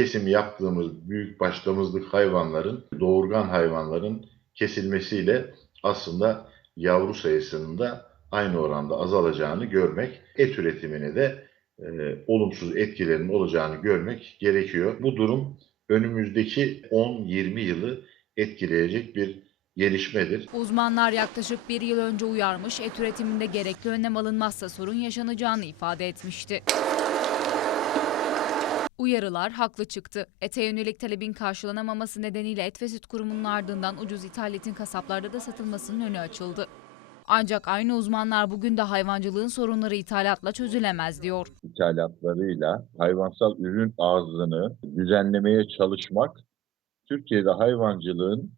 kesim yaptığımız büyükbaş damızlık hayvanların, doğurgan hayvanların kesilmesiyle aslında yavru sayısının da aynı oranda azalacağını görmek, et üretimine de e, olumsuz etkilerinin olacağını görmek gerekiyor. Bu durum önümüzdeki 10-20 yılı etkileyecek bir gelişmedir. Uzmanlar yaklaşık bir yıl önce uyarmış, et üretiminde gerekli önlem alınmazsa sorun yaşanacağını ifade etmişti. Uyarılar haklı çıktı. Ete yönelik talebin karşılanamaması nedeniyle Et ve Süt Kurumu'nun ardından ucuz ithal etin kasaplarda da satılmasının önü açıldı. Ancak aynı uzmanlar bugün de hayvancılığın sorunları ithalatla çözülemez diyor. ithalatlarıyla hayvansal ürün arzını düzenlemeye çalışmak Türkiye'de hayvancılığın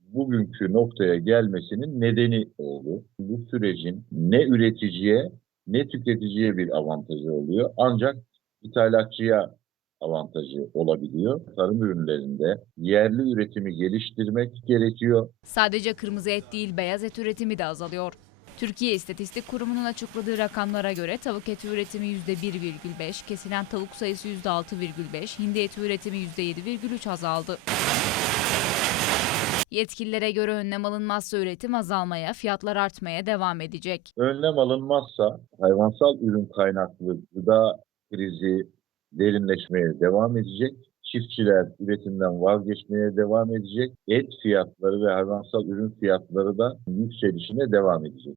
bugünkü noktaya gelmesinin nedeni oldu. Bu sürecin ne üreticiye ne tüketiciye bir avantajı oluyor. Ancak ithalatçıya avantajı olabiliyor. Tarım ürünlerinde yerli üretimi geliştirmek gerekiyor. Sadece kırmızı et değil beyaz et üretimi de azalıyor. Türkiye İstatistik Kurumu'nun açıkladığı rakamlara göre tavuk eti üretimi %1,5, kesilen tavuk sayısı %6,5, hindi eti üretimi %7,3 azaldı. Yetkililere göre önlem alınmazsa üretim azalmaya, fiyatlar artmaya devam edecek. önlem alınmazsa hayvansal ürün kaynaklı gıda krizi derinleşmeye devam edecek. Çiftçiler üretimden vazgeçmeye devam edecek. Et fiyatları ve hayvansal ürün fiyatları da yükselişine devam edecek.